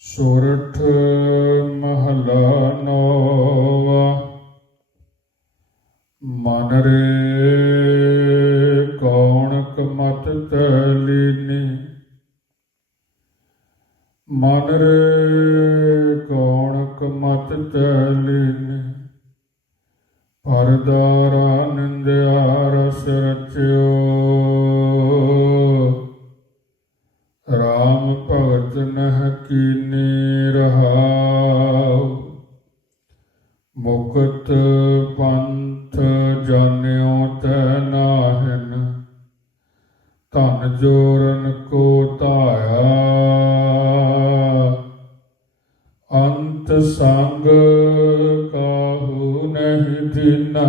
ਸੋਰਠ ਮਹਲਾ ਨੋਵਾ। ਮਨ ਰੇ ਕੌਣ ਕਮਤ ਤਲੀਨੀ। ਮਨ ਰੇ ਕੌਣ ਕਮਤ ਤਲੀਨੀ। ਪਰਦਾਰਾ ਨਿੰਦਿਆ ਰਸ ਰਚਿਓ। ਭਗਤ ਨਹ ਕੀਨੀ ਰਹਾਉ। ਮੁਕਤ ਪੰਥ ਜਾਣਿਓ ਤੈ ਨਾਹਿਨ, ਧਨ ਜੋਰਨ ਕੋ ਧਾਇਆ। ਅੰਤ ਸੰਗ ਕਾਹੂ ਨਹੀਂ ਦੀਨਾ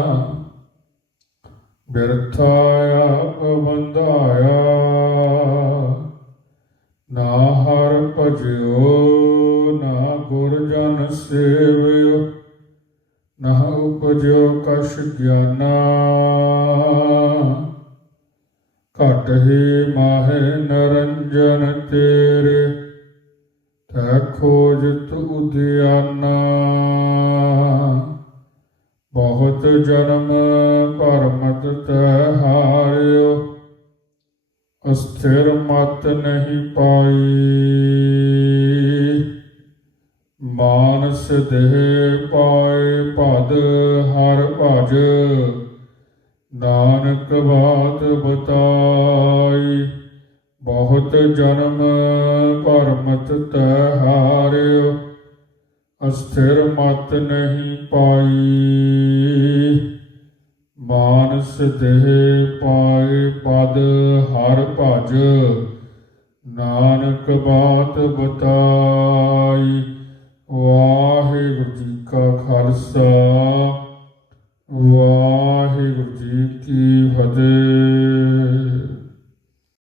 ਬਿਰਥਾਇਆ ਆਪ ਬੰਧਾਇਆ। ਹਰ ਨਾ ਗੁਰ ਜਨ ਸੇਵਿਓ, ਨਾ ਉਪਜਿਓ ਕਛ ਗਿਆਨਾ। ਘਟ ਹੀ ਮਾਹੇ ਨਰੰਜਨ ਤੇਰੇ, ਤੈ ਖੋਜਤ ਦਿਆਨਾ ਬਹੁਤ ਜਨਮ ਭਰਮਤ ਤੈ ਅਸਥਿਰ ਮਤ ਨਹੀਂ ਪਾਈ। ਮਾਨਸ ਦੇਹ ਪਾਏ ਭਦ ਹਰ ਭਜ। ਨਾਨਕ ਬਾਤ ਬਤਾਈ। ਬਹੁਤ ਜਨਮ ਭਰਮਤ ਤੈ ਹਾਰਿਓ। ਅਸਥਿਰ ਮਤ ਨਹੀਂ ਪਾਈ। ਮਾਨਸ ਦੇਹ ਪਾਏ ਪਦ ਹਰ ਭਜ, ਨਾਨਕ ਬਾਤ ਬਤਾਈ। ਵਾਹਿਗੁਰੂ ਜੀ ਕਾ ਖਾਲਸਾ, ਵਾਹਿਗੁਰੂ ਜੀ ਕੀ ਫਤਿਹ।